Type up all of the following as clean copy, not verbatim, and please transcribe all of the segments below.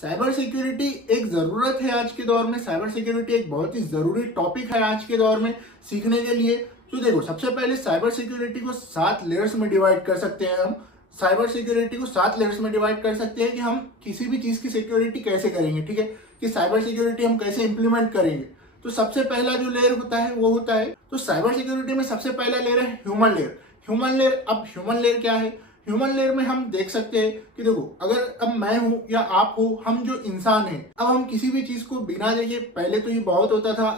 Cyber security एक ज़रूरत है आज के दौर में। साइबर सिक्योरिटी एक बहुत ही ज़रूरी टॉपिक है आज के दौर में सीखने के लिए। तो देखो, सबसे पहले साइबर सिक्योरिटी को 7 लेयर्स में डिवाइड कर सकते हैं हम। साइबर सिक्योरिटी को 7 लेयर्स में डिवाइड कर सकते हैं कि हम किसी भी चीज़ की सिक्योरिटी कैसे करेंगे, ठीक है, कि साइबर सिक्योरिटी हम कैसे इंप्लीमेंट करेंगे। तो सबसे पहला जो लेयर होता है वो होता है, तो साइबर सिक्योरिटी में सबसे पहला लेयर है ह्यूमन लेयर। ह्यूमन लेयर, अब ह्यूमन लेयर क्या है? ह्यूमन लेयर में हम देख सकते हैं कि देखो, अगर अब मैं हूं या आप हो, हम जो इंसान हैं, अब हम किसी भी चीज को बिना देखे, पहले तो ये बहुत होता था,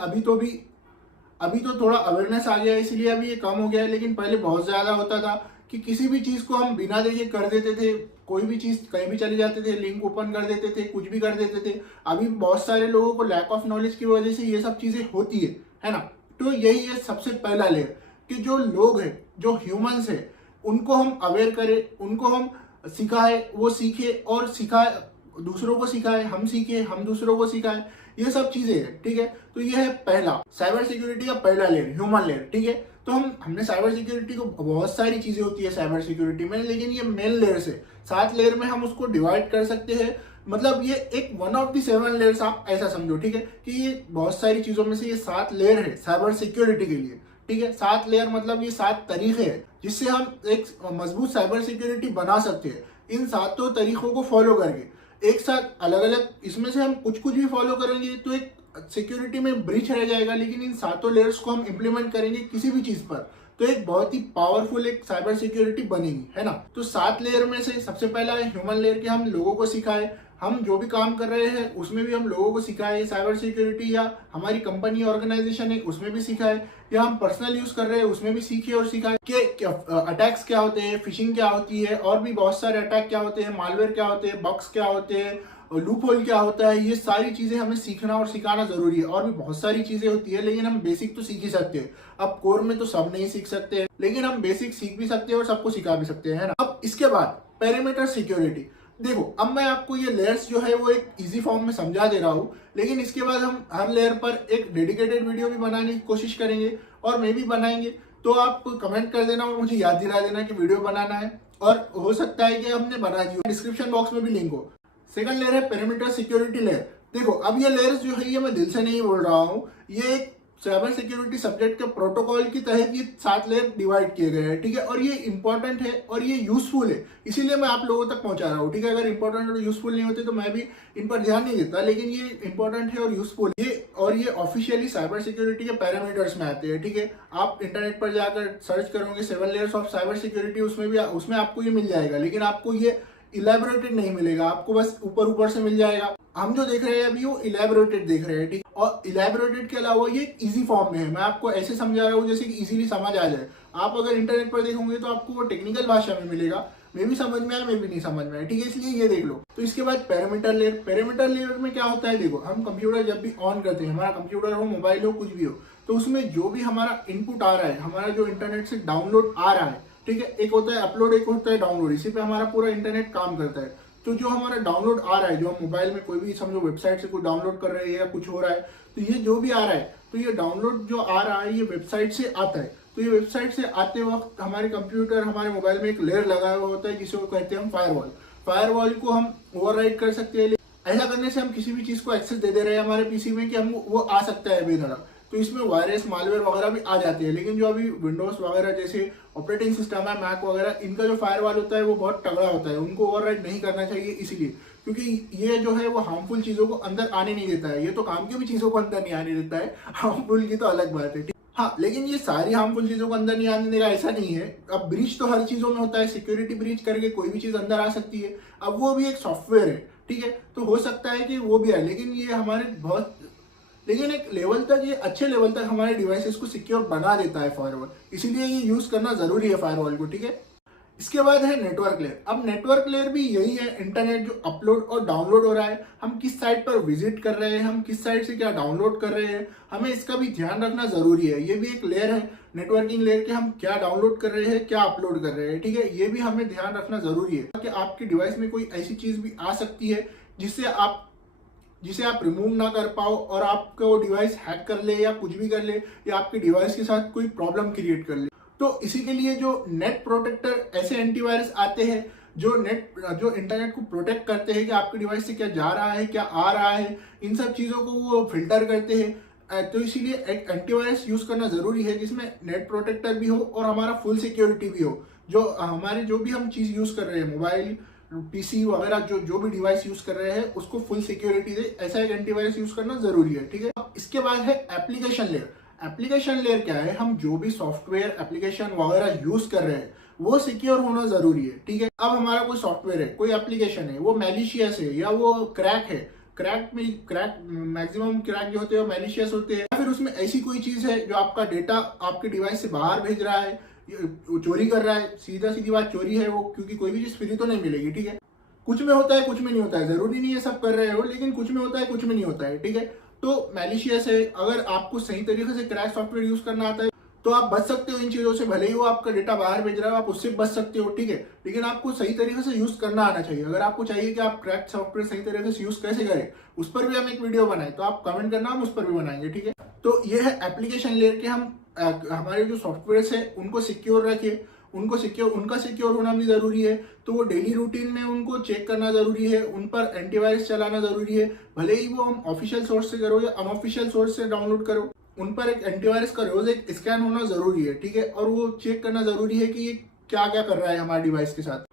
अभी तो थोड़ा अवेयरनेस आ गया है इसलिए अभी ये कम हो गया है, लेकिन पहले बहुत ज्यादा होता था कि किसी भी चीज को हम बिना देखे कर देते थे। कोई भी चीज कहीं भी चले जाते थे, लिंक ओपन कर देते थे, कुछ भी कर देते थे। अभी बहुत सारे लोगों को लैक ऑफ नॉलेज की वजह से ये सब चीजें होती है ना। तो यही है सबसे पहला लेयर, कि जो लोग हैं, जो ह्यूमंस है, उनको हम अवेयर करें, उनको हम सिखाए, वो सीखे और सिखाए, दूसरों को सिखाए, हम सीखे, हम दूसरों को सिखाए। ये सब चीजें हैं, ठीक है। तो ये है पहला साइबर सिक्योरिटी का पहला लेयर, ह्यूमन लेयर, ठीक है। तो हमने साइबर सिक्योरिटी को, बहुत सारी चीजें होती है साइबर सिक्योरिटी में, लेकिन ये मेन लेयर से 7 लेयर में हम उसको डिवाइड कर सकते हैं। मतलब ये एक वन ऑफ द 7 लेयर्स, आप ऐसा समझो, ठीक है, कि ये बहुत सारी चीजों में से ये 7 लेयर है साइबर सिक्योरिटी के लिए, ठीक है। 7 लेयर मतलब ये 7 तरीके हैं जिससे हम एक मजबूत साइबर सिक्योरिटी बना सकते हैं। इन 7 तरीकों को फॉलो करके एक साथ अलग अलग, इसमें से हम कुछ भी फॉलो करेंगे तो एक सिक्योरिटी में ब्रीच रह जाएगा, लेकिन इन 7 लेयर्स को हम इंप्लीमेंट करेंगे किसी भी चीज पर, तो एक बहुत ही पावरफुल एक साइबर सिक्योरिटी बनेगी, है ना। तो 7 लेयर में से सबसे पहला है ह्यूमन लेयर, कि हम लोगों को सिखाए, हम जो भी काम कर रहे हैं उसमें भी हम लोगों को सिखाए साइबर सिक्योरिटी, या हमारी कंपनी ऑर्गेनाइजेशन है उसमें भी सिखाए, या हम पर्सनल यूज कर रहे हैं उसमें भी सीखे और सिखाए कि अटैक्स क्या होते हैं, फिशिंग क्या होती है, और भी बहुत सारे अटैक क्या होते हैं, मालवेयर क्या होते हैं, बग्स क्या होते हैं, लूप होल क्या होता है। ये सारी चीजें हमें सीखना और सिखाना जरूरी है। और भी बहुत सारी चीजें होती है, लेकिन हम बेसिक तो सीख ही सकते हैं। अब कोर में तो सब नहीं सीख सकते हैं, लेकिन हम बेसिक सीख भी सकते हैं और सबको सिखा भी सकते हैं, है ना। अब इसके बाद पेरीमीटर सिक्योरिटी। देखो, अब मैं आपको ये लेयर्स जो है वो एक इजी फॉर्म में समझा दे रहा हूँ, लेकिन इसके बाद हम हर लेयर पर एक डेडिकेटेड वीडियो भी बनाने की कोशिश करेंगे, और मैं भी बनाएंगे। तो आप कमेंट कर देना और मुझे याद दिला देना कि वीडियो बनाना है, और हो सकता है कि हमने बना दी हो, डिस्क्रिप्शन बॉक्स में भी लिंक हो। सेकंड लेयर है पेरीमीटर सिक्योरिटी लेयर। देखो, अब ये लेयर्स जो है, ये मैं दिल से नहीं बोल रहा हूँ, ये एक साइबर सिक्योरिटी सब्जेक्ट के प्रोटोकॉल की तहत ये 7 लेयर डिवाइड किए गए हैं, ठीक है। और ये इंपॉर्टेंट है और ये यूजफुल है, इसीलिए मैं आप लोगों तक पहुंचा रहा हूँ, ठीक है। अगर इंपॉर्टेंट और यूजफुल नहीं होते तो मैं भी इन पर ध्यान नहीं देता, लेकिन ये इंपॉर्टेंट है और यूजफुल ये, और ये ऑफिशियली साइबर सिक्योरिटी के पैरामीटर्स में आते हैं, ठीक है। आप इंटरनेट पर जाकर सर्च करोगे 7 लेयर्स ऑफ साइबर सिक्योरिटी, उसमें आपको ये मिल जाएगा, लेकिन आपको ये इलेबोरेटेड नहीं मिलेगा, आपको बस ऊपर ऊपर से मिल जाएगा। हम जो देख रहे हैं अभी वो इलेबोरेटेड देख रहे हैं, ठीक। और इलेबोरेटेड के अलावा ये इजी फॉर्म में है, मैं आपको ऐसे समझा रहा हूँ जैसे कि इजीली समझ आ जाए। आप अगर इंटरनेट पर देखोगे तो आपको वो टेक्निकल भाषा में मिलेगा, मैं भी समझ में आया, मैं भी नहीं समझ में आया, ठीक है, इसलिए ये देख लो। तो इसके बाद पेरीमीटर लेयर। पेरीमीटर लेयर में क्या होता है? देखो, हम कंप्यूटर जब भी ऑन करते हैं, हमारा कंप्यूटर हो, मोबाइल हो, कुछ भी हो, तो उसमें जो भी हमारा इनपुट आ रहा है, हमारा जो इंटरनेट से डाउनलोड आ रहा है, ठीक है, एक होता है अपलोड, एक होता है डाउनलोड, इसी पे हमारा पूरा इंटरनेट काम करता है। तो जो हमारा डाउनलोड आ रहा है, जो हम मोबाइल में कोई भी समझो वेबसाइट से कुछ डाउनलोड कर रहे हैं या कुछ हो रहा है, तो ये जो भी आ रहा है, तो ये डाउनलोड जो आ रहा है ये वेबसाइट से आता है। तो ये वेबसाइट से आते वक्त हमारे कंप्यूटर, हमारे मोबाइल में एक लेयर लगा हुआ होता है जिसे कहते हैं हम फायरवॉल। फायरवॉल को हम ओवरराइड कर सकते हैं। ऐसा करने से हम किसी भी चीज को एक्सेस दे दे रहे हैं हमारे पीसी में, कि हम वो आ सकता है बेधड़क। तो इसमें वायरस, मालवेयर वगैरह भी आ जाते हैं, लेकिन जो अभी विंडोज वगैरह जैसे ऑपरेटिंग सिस्टम है, मैक वगैरह, इनका जो फायरवॉल होता है वो बहुत तगड़ा होता है, उनको ओवरराइड नहीं करना चाहिए, इसलिए क्योंकि ये जो है वो हार्मफुल चीजों को अंदर आने नहीं देता है। ये तो काम की भी चीजों को अंदर नहीं आने देता है, हार्मफुल की तो अलग बात है, हाँ, लेकिन ये सारी हार्मफुल चीजों को अंदर नहीं आने देगा ऐसा नहीं है। अब ब्रीच तो हर चीजों में होता है, सिक्योरिटी ब्रीच करके कोई भी चीज अंदर आ सकती है। अब वो भी एक सॉफ्टवेयर है, ठीक है, तो हो सकता है कि वो भी आए, लेकिन ये हमारे लेकिन एक लेवल तक, ये अच्छे लेवल तक हमारे डिवाइसेस को सिक्योर बना देता है फायरवॉल, इसीलिए ये यूज करना जरूरी है फायरवॉल को, ठीक है। इसके बाद है नेटवर्क लेयर। अब नेटवर्क लेयर भी यही है, इंटरनेट जो अपलोड और डाउनलोड हो रहा है, हम किस साइट पर विजिट कर रहे हैं, हम किस साइट से क्या डाउनलोड कर रहे हैं, हमें इसका भी ध्यान रखना जरूरी है। ये भी एक लेयर है, नेटवर्किंग लेयर, के हम क्या डाउनलोड कर रहे हैं, क्या अपलोड कर रहे हैं, ठीक है, ये भी हमें ध्यान रखना जरूरी है कि आपके डिवाइस में कोई ऐसी चीज भी आ सकती है जिसे आप रिमूव ना कर पाओ, और आपका वो डिवाइस हैक कर ले या कुछ भी कर ले, या आपके डिवाइस के साथ कोई प्रॉब्लम क्रिएट कर ले। तो इसी के लिए जो नेट प्रोटेक्टर ऐसे एंटीवायरस आते हैं जो इंटरनेट को प्रोटेक्ट करते हैं कि आपके डिवाइस से क्या जा रहा है, क्या आ रहा है, इन सब चीज़ों को वो फिल्टर करते हैं। तो इसीलिए एक एंटीवायरस यूज करना जरूरी है जिसमें नेट प्रोटेक्टर भी हो और हमारा फुल सिक्योरिटी भी हो। जो भी हम चीज यूज कर रहे हैं, मोबाइल, पीसी वगैरह, जो भी डिवाइस यूज कर रहे हैं उसको फुल सिक्योरिटी दे, ऐसा एक एंटीवायरस यूज करना जरूरी है। ठीक है, इसके बाद है एप्लीकेशन लेयर। एप्लीकेशन लेयर क्या है? हम जो भी सॉफ्टवेयर एप्लीकेशन वगैरह यूज कर रहे हैं वो सिक्योर होना जरूरी है। ठीक है, अब हमारा कोई सॉफ्टवेयर है, कोई एप्लीकेशन है, वो मैलिशियस है या वो क्रैक है, मैक्सिमम क्रैक जो होते हैं वो मैलिशियस होते हैं, या फिर उसमें ऐसी कोई चीज है जो आपका डेटा आपके डिवाइस से बाहर भेज रहा है, चोरी कर रहा है। सीधी बात चोरी है वो, क्योंकि कोई भी चीज फ्री तो नहीं मिलेगी। ठीक है, कुछ में होता है कुछ में नहीं होता है, जरूरी नहीं है सब कर रहे हो, लेकिन कुछ में होता है कुछ में नहीं होता है। ठीक है, तो मैलिशियस है। अगर आपको सही तरीके से क्रैक सॉफ्टवेयर यूज करना आता है तो आप बच सकते हो इन चीजों से। भले ही वो आपका डेटा बाहर भेज रहा है, आप उससे बच सकते हो। ठीक है, लेकिन आपको सही तरीके से यूज करना आना चाहिए। अगर आपको चाहिए कि आप क्रैक सॉफ्टवेयर सही तरीके से यूज कैसे करें, उस पर भी हम एक वीडियो बनाए तो आप कमेंट करना, हम उस पर भी बनाएंगे। ठीक है, तो ये है एप्लीकेशन लेयर के हम हमारे जो सॉफ्टवेयर है उनको सिक्योर रखिए, उनका सिक्योर होना भी जरूरी है। तो वो डेली रूटीन में उनको चेक करना जरूरी है, उन पर एंटीवायरस चलाना जरूरी है। भले ही वो हम ऑफिशियल सोर्स से करो या अनऑफिशियल सोर्स से डाउनलोड करो, उन पर एक एंटीवायरस का रोज एक स्कैन होना जरूरी है। ठीक है, और वो चेक करना जरूरी है कि ये क्या क्या कर रहा है हमारे डिवाइस के साथ।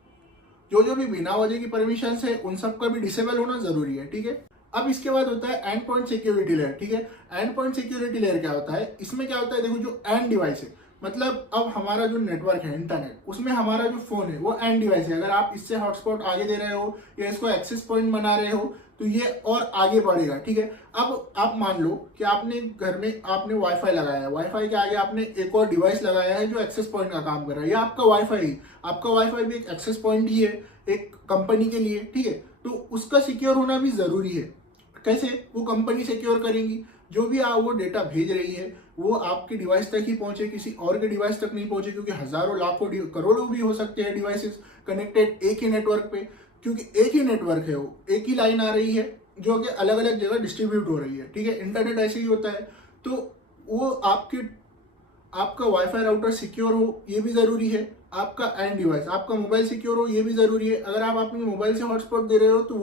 जो भी बिना वजह की परमिशन है उन सब का भी डिसेबल होना जरूरी है। ठीक है, अब इसके बाद होता है एंड पॉइंट सिक्योरिटी लेयर। ठीक है, एंड पॉइंट सिक्योरिटी लेयर क्या होता है? इसमें क्या होता है, देखो, जो एंड डिवाइस है, मतलब अब हमारा जो नेटवर्क है इंटरनेट, उसमें हमारा जो फोन है वो एंड डिवाइस है। अगर आप इससे हॉटस्पॉट आगे दे रहे हो या इसको एक्सेस पॉइंट बना रहे हो तो ये और आगे बढ़ेगा। ठीक है, अब आप मान लो कि आपने घर में आपने वाईफाई लगाया है, वाईफाई के आगे आपने एक और डिवाइस लगाया है जो एक्सेस पॉइंट का काम कर रहा है, या आपका वाईफाई भी एक एक्सेस पॉइंट ही है एक कंपनी के लिए। ठीक है, तो उसका सिक्योर होना भी जरूरी है। कैसे? वो कंपनी सिक्योर करेंगी, जो भी वो डेटा भेज रही है वो आपके डिवाइस तक ही पहुंचे, किसी और के डिवाइस तक नहीं पहुंचे, क्योंकि हजारों लाखों करोड़ों भी हो सकते हैं डिवाइसेस कनेक्टेड एक ही नेटवर्क पे, क्योंकि एक ही नेटवर्क है, वो एक ही लाइन आ रही है जो कि अलग अलग जगह डिस्ट्रीब्यूट हो रही है। ठीक है, इंटरनेट ऐसे ही होता है। तो वो आपका वाईफाई राउटर सिक्योर हो ये भी जरूरी है, आपका एंड डिवाइस, आपका मोबाइल सिक्योर हो ये भी जरूरी है। अगर आप अपने मोबाइल से हॉटस्पॉट दे रहे हो तो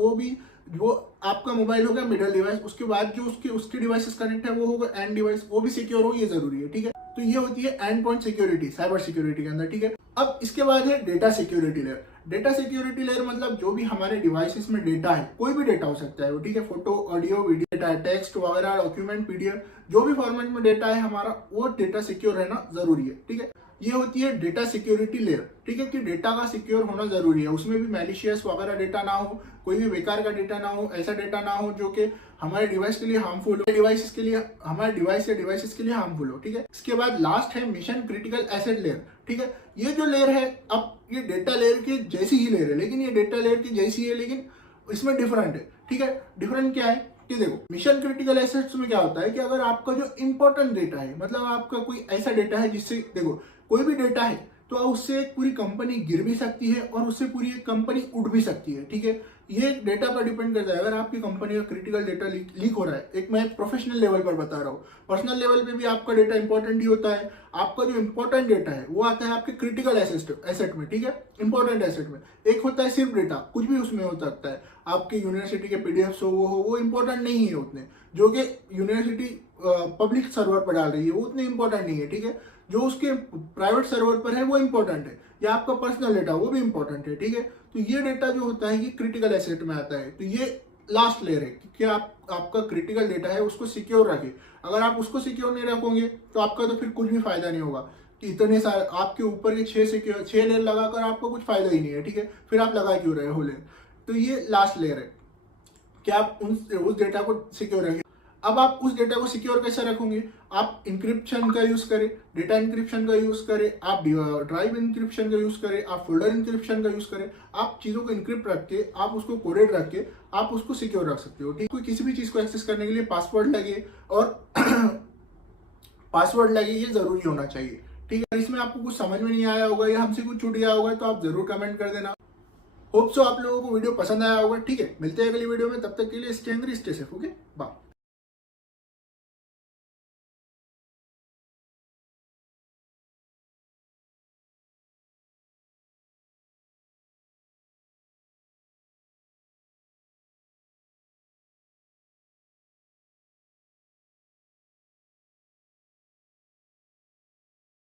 वो आपका मोबाइल होगा मिडल डिवाइस, उसके बाद जो उसके डिवाइसेस कनेक्ट है वो होगा एंड डिवाइस, वो भी सिक्योर हो ये जरूरी है। ठीक है, तो ये होती है and point security cyber security के अंदर। ठीक है, अब इसके बाद है data security layer. Data security layer मतलब जो भी हमारे डिवाइसेस में डेटा है, कोई भी डेटा हो सकता है वो। ठीक है, photo, audio, video data, text वगैरह, डॉक्यूमेंट, पीडीएफ, जो भी फॉर्मेट में डेटा है हमारा, वो डेटा सिक्योर रहना जरूरी है। ठीक है, ये होती है डेटा सिक्योरिटी लेयर। ठीक है, कि डेटा का सिक्योर होना जरूरी है, उसमें भी मैलिशियस वगैरह डेटा ना हो, कोई भी बेकार का डेटा ना हो, ऐसा डेटा ना हो जो कि हमारे डिवाइस के लिए हार्मफुल हो, हमारे डिवाइस या डिवाइसेस के लिए हार्मफुल हो। ठीक है, इसके बाद लास्ट है मिशन क्रिटिकल एसेट लेयर। ठीक है, ये जो लेयर है, अब ये डेटा लेयर की जैसी ही लेयर है, लेकिन ये डेटा लेयर की जैसी है लेकिन इसमें डिफरेंट है। ठीक है, डिफरेंट क्या है कि देखो, मिशन क्रिटिकल एसेट्स में क्या होता है कि अगर आपका जो इंपॉर्टेंट डेटा है, मतलब आपका कोई ऐसा डेटा है जिससे, देखो, कोई भी डेटा है तो उससे एक पूरी कंपनी गिर भी सकती है और उससे पूरी एक कंपनी उठ भी सकती है। ठीक है, ये डेटा पर डिपेंड करता है। अगर आपकी कंपनी का क्रिटिकल डेटा लीक हो रहा है, एक मैं प्रोफेशनल लेवल पर बता रहा हूँ, पर्सनल लेवल पे भी आपका डेटा इंपॉर्टेंट ही होता है। आपका जो इंपॉर्टेंट डेटा है वो आता है आपके क्रिटिकल एसेट में। ठीक है, इंपॉर्टेंट एसेट में एक होता है सिर्फ डेटा, कुछ भी उसमें हो सकता है, आपके यूनिवर्सिटी के पीडीएफ वो इंपॉर्टेंट नहीं है उतने, जो कि यूनिवर्सिटी पब्लिक सर्वर पर डाल रही है वो उतने इंपॉर्टेंट नहीं है। ठीक है, जो उसके प्राइवेट सर्वर पर है वो इंपॉर्टेंट है, या आपका पर्सनल डेटा वो भी इंपॉर्टेंट है। ठीक है, तो ये डेटा जो होता है ये क्रिटिकल एसेट में आता है। तो ये लास्ट लेयर है कि आपका क्रिटिकल डेटा है उसको सिक्योर रखें। अगर आप उसको सिक्योर नहीं रखोगे तो आपका तो फिर कुछ भी फायदा नहीं होगा, कि इतने सारे आपके ऊपर के 6 लेयर लगाकर आपको कुछ फायदा ही नहीं है। ठीक है, फिर आप लगा क्यों रहे हो लेयर? तो ये लास्ट लेयर है कि आप उस डेटा को सिक्योर रखें। अब आप उस डेटा को सिक्योर कैसे रखोगे? आप इंक्रिप्शन का यूज करें, डेटा इंक्रिप्शन का यूज करें, आप ड्राइव इंक्रिप्शन का यूज करें, आप फोल्डर इंक्रिप्शन का यूज करें। आप चीजों को इंक्रिप्ट रख के, आप उसको कोडेड रख के आप उसको सिक्योर रख सकते हो। ठीक, कोई किसी भी चीज को एक्सेस करने के लिए पासवर्ड लगे और पासवर्ड लगे, ये जरूरी होना चाहिए। ठीक है, इसमें आपको कुछ समझ में नहीं आया होगा या हमसे कुछ छूट गया होगा तो आप जरूर कमेंट कर देना। होप सो आप लोगों को वीडियो पसंद आया होगा। ठीक है, मिलते हैं अगली वीडियो में, तब तक के लिए stay angry, stay safe. Okay, bye.